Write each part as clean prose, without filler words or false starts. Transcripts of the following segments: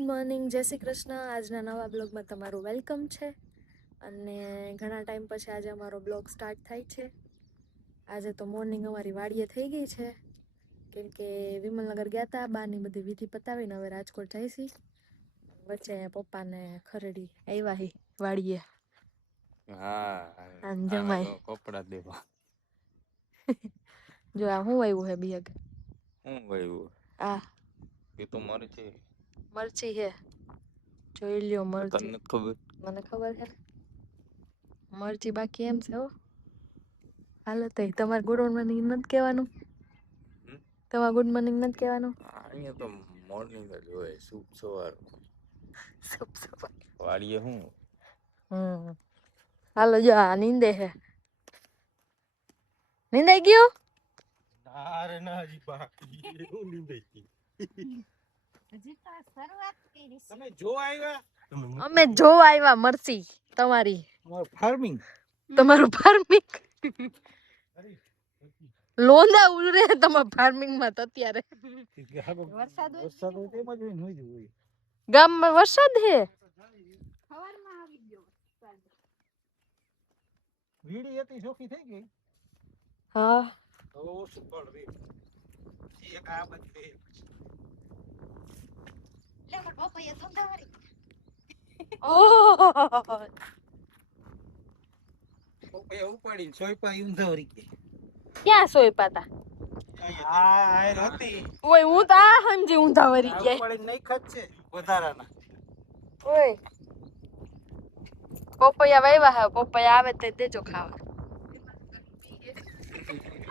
Good morning, જય શ્રી કૃષ્ણ. આજના નવા બ્લોગમાં તમારું વેલકમ છે. અને ઘણા ટાઈમ પછી આજે અમારો બ્લોગ સ્ટાર્ટ થાય છે. આજે તો મોર્નિંગ અમારી વાડીએ થઈ ગઈ છે, કેમ કે વિમલનગર ગયા હતા, બારની બધી વિધિ પતાવીને હવે રાજકોટ જઈશી. વચ્ચે પપ્પાને ખરડી આવ્યા હી વાડીએ. હા જમાય કપડા દેવા. જો આ હું આવ્યું હે બેગ. હું આવ્યું આ એ તો મરચી મરચી હે, જોઈ લ્યો મરચી. તને ખબર? મને ખબર છે મરચી બાકી એમ છે. હો હાલો, તો તમારે ગુડ મોર્નિંગ નથી કહેવાનું? તમારે ગુડ મોર્નિંગ નથી કહેવાનું? અહીંયા તો મોર્નિંગ જ હોય, શુભ સવાર. શુભ સવાર વાડીએ હું હાલો, જો આ નીંદે હે. નીંદાઈ ગયું? ના રે ના, હજી બાકી. હું નીંદાઈ ગઈ? હજી તો શરૂઆત કરી છે. તમે જો આવ્યા? અમે જોવા આવ્યા મરચી તમારી. ફાર્મિંગ. તમારું ફાર્મિંગ લોંદા ઉલરે તમારા ફાર્મિંગ માં તો અત્યારે વરસાદ વરસાદ હોય તેમ જ હોય ને હોય. ગામમાં વરસાદ હે. સવારમાં આવી ગયો વરસાદ. વીડી હતી ચોખ્ખી થઈ ગઈ. હા, હવે ઓછું પડ રે. એક આ બધી લે મારા પપ્પાએ ધંધાવાળી. ઓહ પપ્પાએ ઉપાડીને સોયપા ઊંધાવરી ગઈ. ક્યાં સોયપાતા? આ આયર હતી. ઓય હું તો આ સમજી ઊંધા વરી ગયા. ઉપાડીને નહીં ખત છે વધારાના. ઓય પપૈયા વાવ્યા હે, પપૈયા આવે તે દેજો ખાવા.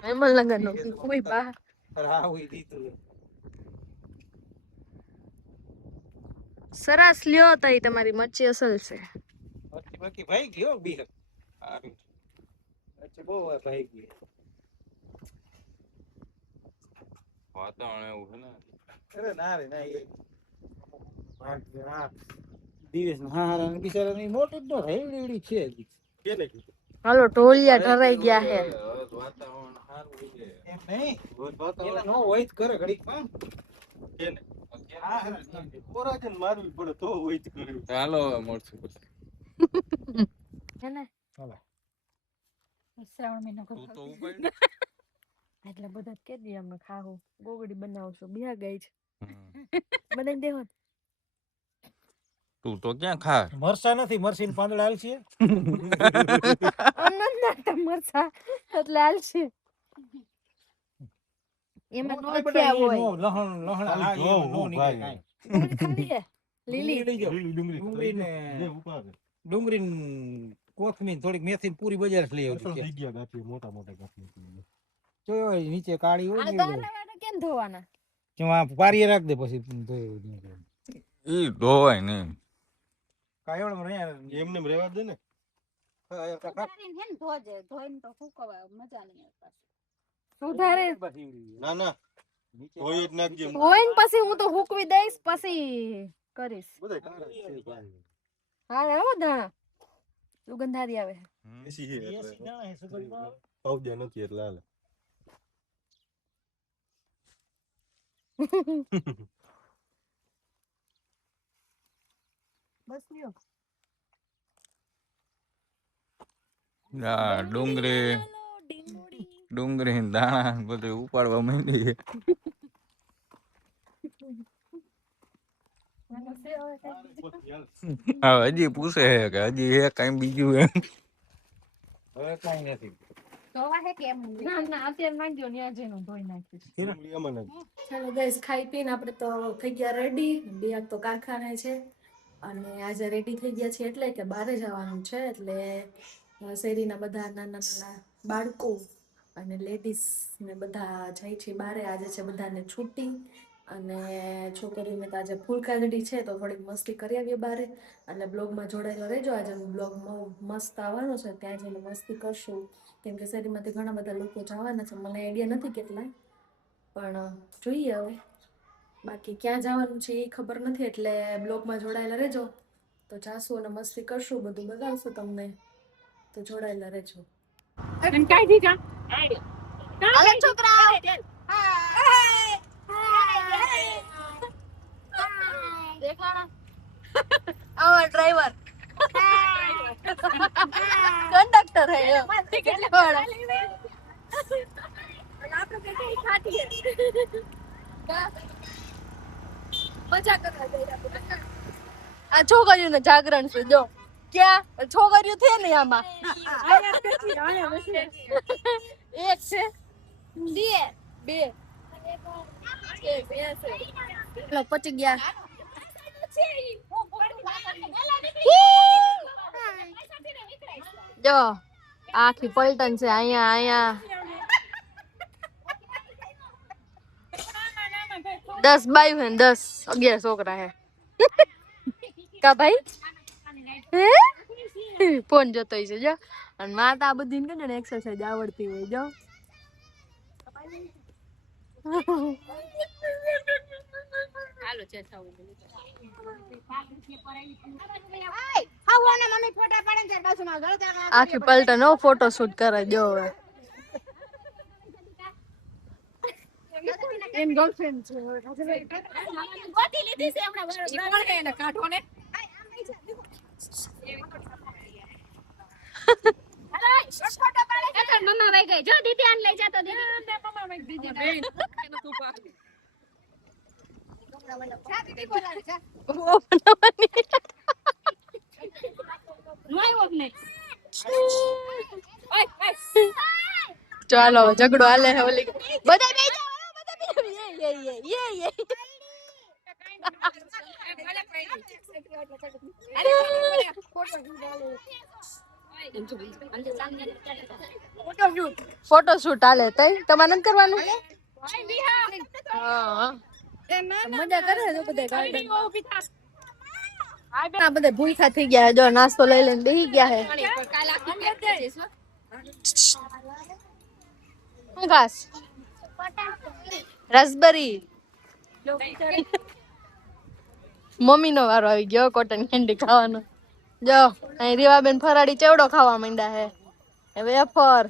હેમલનગર નો કોઈ બા રાવી દીધું. સરસ લ્યો તઈ તમારી મરચી અસલ છે. બાકી ભાઈ ગયો બી. સારું. અચ્છા બહુ ભાઈ ગઈ. વાતાવરણ એવું છે ને. અરે ના રે ના, એ દિવસ ના હારા ને બિચારાની મોટી જ ન થાય એવડી છે હજી. કેને કીધું? હાલો ઢોલિયા ઠરાઈ ગયા હે. વાતાવરણ સારું છે. એમ નહીં. એલા નો હોય જ કરે ઘડીક માં. કેને? હા હા, કોરાજન મારવી પડે તો હોય જ કરે. ચાલો હવે મળશું પછી. હે ને હાલે. શ્રાવણ મહિનો તું તો કરતો. ઉપાડ. એટલે બધા કે દી અમે ખાવું ગોગડી બનાવશો બિયા ગઈ છે બનાવી દેવો. તું તો ક્યાં ખા? મરસા નથી, મરસીન પાંદડા હાલ છે. અનંત મરસા એટલે હાલ છે એમાં નો થયા હોય. લહણ લહણ આ નો નીકળે કાઈ. ડુંગળી ખાવી હે લીલી. ડુંગળી ને ડુંગળી ને કોથમીર થોડીક મેથી પૂરી બજાર લઈ આવજો. મોટા મોટા ગાંઠિયા જો નીચે કાળી હોય આ ને દાણા વાળા કેમ ધોવાના? જો આ પારીએ રાખ દે પછી ઈ ધોવાય ને. કાયણ રે એમને રહેવા દે ને. ઉતારીને હે ને ધોજે. ધોઈને તો સુકવાય મજા નહીં આવે. સુધારે ના ના ધોઈ જ નાખજે. હોય ને પછી હું તો હુકવી દઈશ પછી કરીશ. બધા કાળા છે ભાઈ. હા હો દાણા સુગંધારી આવે. એસી હે એટલે દાણા હે સુગંધ પાવડે નથી એટલે હાલે. બસ લ્યો. આ ડુંગળી ડુંગળી ને દાણા બધું ઉપાડવા માંડી છે. હવે હજી પૂછે છે કે હજી હે કઈ બીજું એમ. હવે કાઈ નથી. ધોવા હે કે એમ? ના ના અત્યારે નાખજો ન્યા જઈને ધોઈ નાખીશ. ડુંગળી આમાં નાખ. ચાલો ગાઈસ, ખાઈ પીને આપણે તો થઈ ગયા રેડી. બે તો કારખાને છે અને આજે રેડી થઈ ગયા છે એટલે કે બહાર જવાનું છે. એટલે શેરીના બધા નાના નાના બાળકો અને લેડીઝ ને બધા જાય છે બારે. આજે છે બધાને છૂટી અને છોકરીઓને તો આજે ફૂલ કાગડી છે તો થોડીક મસ્તી કરી આવીએ બારે. એટલે બ્લોગમાં જોડાયેલો રહેજો. આજે બ્લોગ મસ્ત આવવાનો છે, ત્યાં જઈને મસ્તી કરશું. કેમ કે શેરીમાંથી ઘણા બધા લોકો જવાના છે, મને આઈડિયા નથી કેટલા, પણ જોઈએ હવે. બાકી ક્યાં જવાનું છે એ ખબર નથી, એટલે બ્લોગમાં જોડાયેલા રહેજો તો જાશું અને મસ્તી કરશું, બધું બતાવશું તમને, તો જોડાયેલા રહેજો. હાલો છોકરા. आवर ड्राइवर कंडक्टर है ये टिकट लेवाड़ा मजा कर આ છોકરીઓને જાગરણ છે જો ક્યાં છોકરીઓ છે ને આમાં એક છે બે લો પચી ગયા જો આખી પલટન છે અહીંયા અહીંયા 10 બાયું હે 10 11 છોકરા હે કા ભાઈ હે ફોન જોતો છે જો અને માતા આ બધી ને એક્સરસાઇઝ આવડતી હોય જો હાલો છે આખી પલટન નો ફોટો શૂટ કરે જો હવે એન ગર્લફ્રેન્ડ છે ગોતી લીધી છે હમણાં કોણ કે એને કાઢો ને ફોટો પાડે છે મમ્મા વઈ ગઈ જો દીદી આન લઈ જાતો દીદી મમ્મા વઈ દીદી બેન એનો તું પા દીદી બોલાવે છે ઓ બનાવવાની નોય ઓને ઓય ચાલો ઝઘડો હાલે હે ઓલી બધા બે જાવ બધા યે ફોટો શૂટ હાલે તઈ તમારે નથી કરવાનું મજા કરે છે બધા આ બધા ભૂખા થઈ ગયા જો નાસ્તો લઈ લઈને બેહી ગયા હે શું ઘાસ રસબરી મમ્મી નો વારો આવી ગયો કોટન કેન્ડી ખાવાનો જો અહીં રીવાબેન ફરાળી ચેવડો ખાવા માંડ્યા હે વેફર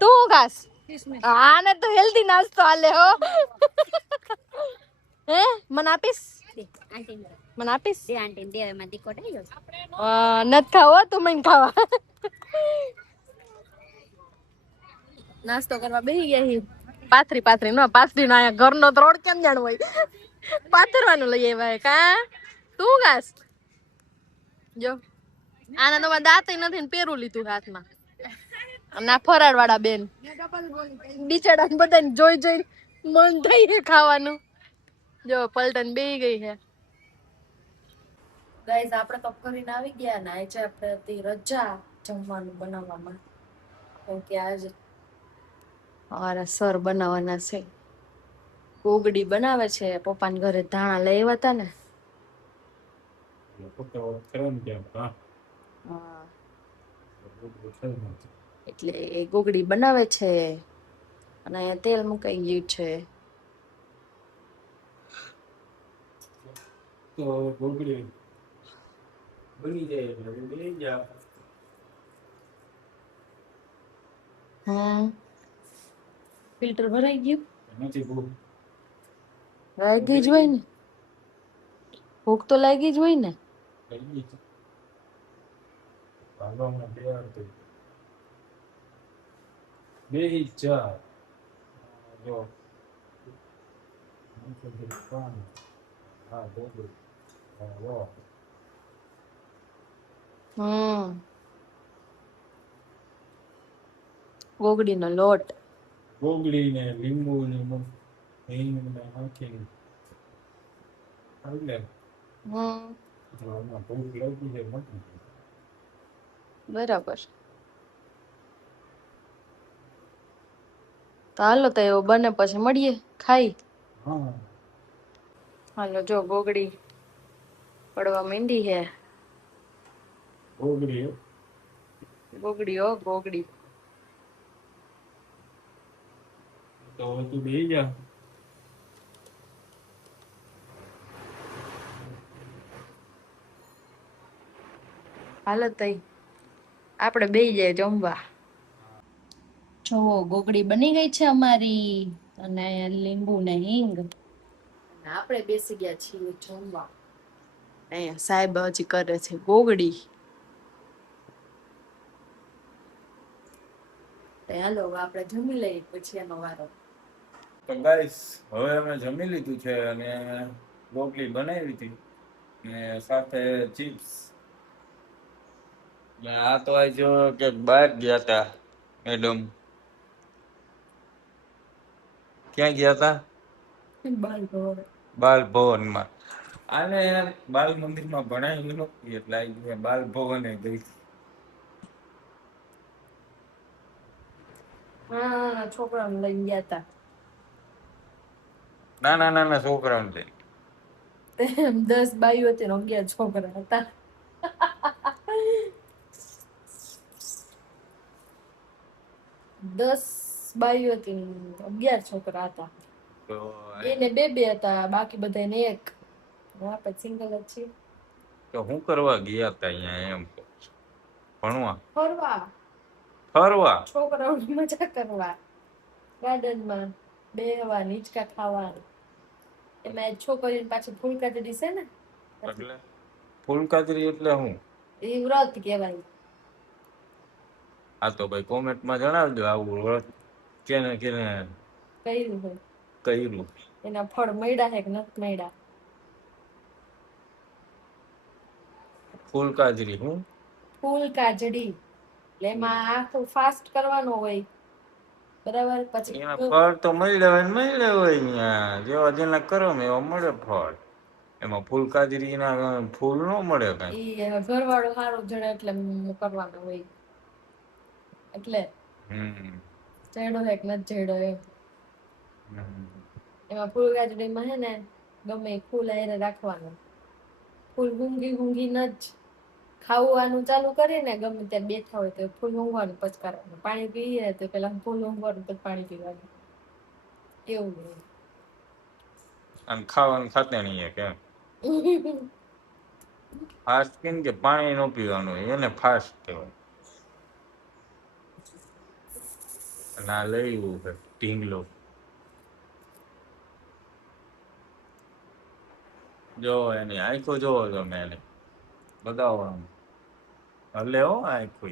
તું ઘાસ આને તો હેલ્ધી નાસ્તો હાલે હો હે મને આપીશ મને આપીશ નથી ખાવો તું મને ખાવા નાસ્તો કરવા બેસી ગયા પાથરી નો પાથરી નો અહીંયા ઘરનો ત્રોડ કેમ જાણ હોય પાથરવાનું લઈ આવ્યા કા તું ઘાસ જો આના તો દાંત નથી ને પેરું લીધું હાથમાં અને આ ફરાળ વાળા બેન બિચારા બધાને જોઈ મન થઈ છે ખાવાનું જો પલટન બેહી ગઈ છે ગાઈઝ આપણે તો કરીને આવી ગયા ને આજે આપણે હતી રજા જમવાનું બનાવવામાં કેમ કે આજે અમારા સર બનાવવાના છે કોગડી બનાવે છે પપ્પાના ઘરે ધાણા લઈ આવ્યા હતા ને એટલે એ ગોગડી બનાવે છે અને અહીંયા તેલ મુકાઈ ગયું છે તો ગોગડી બની જાય એટલે બની જા ફિલ્ટર ભરાઈ ગયું નથી ભૂખ લાગી જ હોય ને ભૂખ તો લાગી જ હોય ને લઈ ભાગવામાં તૈયાર થઈ બે ચા જો હા ગોગડી હા ગોગડીનો લોટ ગોગડી ને લીંબુ ને હિંગ ને નાખીને એટલે આમાં ભૂખ લાગી છે નથી બરાબર તો હાલો તો એવું બને પછી મળીએ ખાઈ હા હાલો જો ગોગડી પડવા માંડી હે ગોગડી ગોગડી ઓ ગોગડી તો તું બેસી જા હાલો તઈ આપણે બેસી જાય જમવા જો ગોગડી બની ગઈ છે અમારી અને લીંબુ ને હિંગ આપણે બેસી ગયા છીએ જમવા. અહીંયા સાહેબ હજી કરે છે ગોગડી. હાલો આપણે જમી લઈએ પછી એનો વારો. તો ગાઈસ હવે અમે જમી લીધું છે અને રોટલી બનાવી હતી ને સાથે ચિપ્સ. આ તો આ જો કે બહાર ગયા હતા મેડમ. ક્યાં ગયા હતા? બાલ ભવનમાં. આને બાલ મંદિરમાં ભણાવ્યું નહોતું એટલે આ બાલ ભવને ગઈ. હા છોકરાને લઈને ગયા હતા. નાના છોકરાઓને લઈ. 10 બાઈઓ હતી ને 11 છોકરા હતા. 10 બાઈઓ હતી ને 11 છોકરા હતા. તો એને બે હતા બાકી બધાને એક. આપણે સિંગલ જ છીએ. તો હું કરવા ગયા હતા અહીંયા એમ કહું છું. ભણવા ફરવા છોકરાઓની મજા કરવા ગાર્ડનમાં બેહવા નીચકા ખાવા. એમાં છોકરીઓની પાછી ફૂલકાતરી છે ને એટલે ફૂલકાતરી એટલે હું? એ વ્રત કહેવાય. આ તો ભાઈ કોમેન્ટમાં જણાવજો આવું વ્રત કેને કેને કર્યું હોય કર્યું. એના ફળ મળ્યા છે કે નથી મળ્યા. ફૂલકાતરી હું? ફૂલ કાજડી એટલે એમાં આખું ફાસ્ટ કરવાનો હોય બરાબર. પછી એના ફળ તો મળ્યા હોય અહીંયા જેવા જેના કરો ને એવા મળે ફળ. એમાં ફૂલકાતરી ના ફૂલ ન મળે કઈ. એ ઘરવાળો સારો જણે એટલે કરવાનો હોય એટલે ચેડો હે કે નથી ચેડો એમ. એમાં ફૂલ કાજડીમાં હે ને ગમે એ ફૂલ આયરે રાખવાનું. ફૂલ ઊંઘી ન જ ખાવાનું ચાલુ કરીને ગમે ત્યાં બેઠા હોય તો ફૂલ ઊંઘવાનું પછી કરવાનું. પાણી પીએ તો પેલા ફૂલ ઊંઘવાનું પછી પાણી પીવાનું એવું હોય. અને ખાવાનું ખાતે નહીં કેમ ફાસ્ટ કેમ કે પાણી ન પીવાનું હોય એને ફાસ્ટ કહેવાય. અને આ લઈ છે ઢીંગલો. જો એની આંખો જોવો તમે એને બતાવો આમ હલે હો આંખો.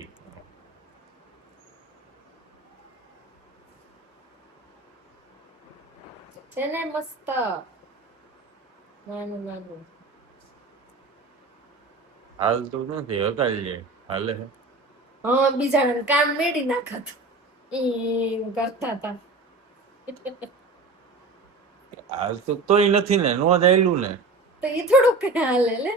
છે ને મસ્ત નાનું નાનું. હાલતું નથી હકાલી હાલે. હા બીજાને કાન મેડી નાખત એમ કરતા હતા. હાલતું તોય નથી ને નો જાયલું ને તો એ થોડુંક હાલે લે.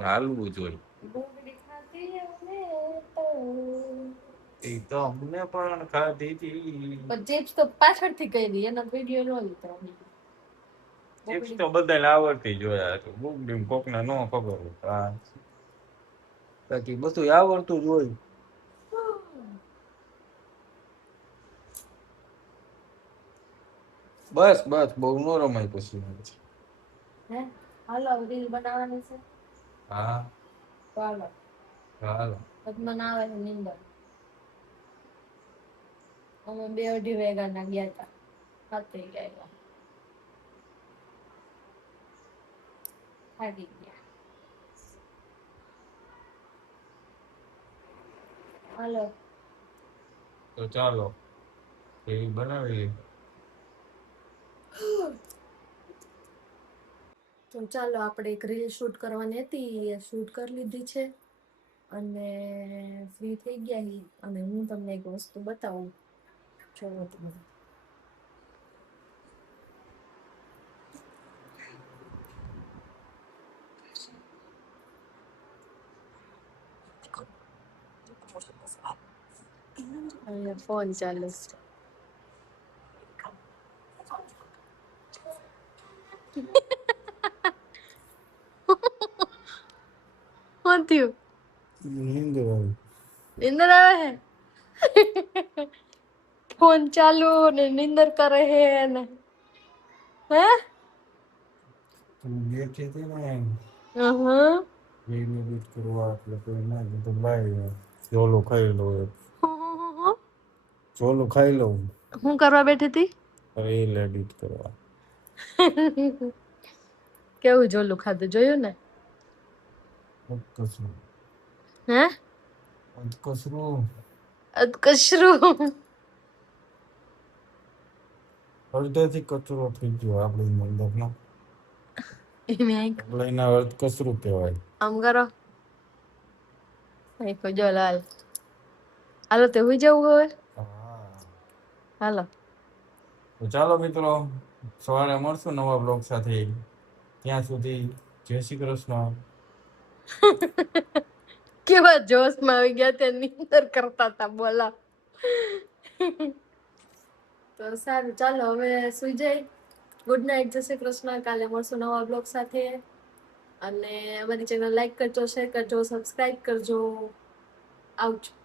હાલવું જોઈએ. ડુંગળી ખાધી અમે તો એ તો અમને પણ ખાધી હતી. પણ ચિપ્સ તો પાછળથી કરી એનો વિડિયો ન લીધો. ચિપ્સ તો બધાને આવડતી જોયા હતું. બુક ડીમ કોકને ન ખબર હોય. બાકી બધું આવડતું જ હોય. બસ બહુ નો રમાય પછી. હે હાલો રીલ બનાવવાની છે. હા ચાલો હાલો. મને આવે છે નીંદર. અમે 2-2:30 વાગ્યાના ગયા હતા. રાતે ગયા થાકી ગયા. હાલો તો ચાલો એવી બનાવી. તો ચાલો આપણે એક રીલ શૂટ કરવાની હતી એ શૂટ કરી લીધી છે અને ફ્રી થઈ ગયા અને હું તમને એક વસ્તુ બતાવું. ચલો તમે ફોન ચાલુ છે. શું થયું? નીંદર આવે હે? ફોન ચાલુ ને નીંદર કરે હે ને હે? બેઠી હતી ને એડમિટ કરવા એટલે કોઈ ના કીધું ભાઈ ચોલું ખાઈ લો. ચોલું ખાઈ લઉં. હું કરવા બેઠી હતી? રીલ એડિટ કરવા. કેવું જોલું ખાધું જોયું ને? કચરું હે કચરું કશરું. અડધેથી કચરો થઈ ગયો આપણી મંદિરનો. એટલે એના અર્થ કચરું કહેવાય. આમ કરો. જો લાલ. હાલો તે હુઈ જવું હવે. હા. હાલો. તો ચાલો મિત્રો, સવારે મળશું નવા બ્લોગ સાથે. ત્યાં સુધી જય શ્રી કૃષ્ણ. કેવા જોશમાં આવી ગયા ત્યાં નીંદર કરતા હતા બોલા. તો સારું ચાલો હવે સુઈ જાય. ગુડ નાઇટ, જય શ્રી કૃષ્ણ. કાલે મળશું નવા બ્લોગ સાથે. અને અમારી ચેનલ લાઈક કરજો, શેર કરજો, સબસ્ક્રાઇબ કરજો. આવજો.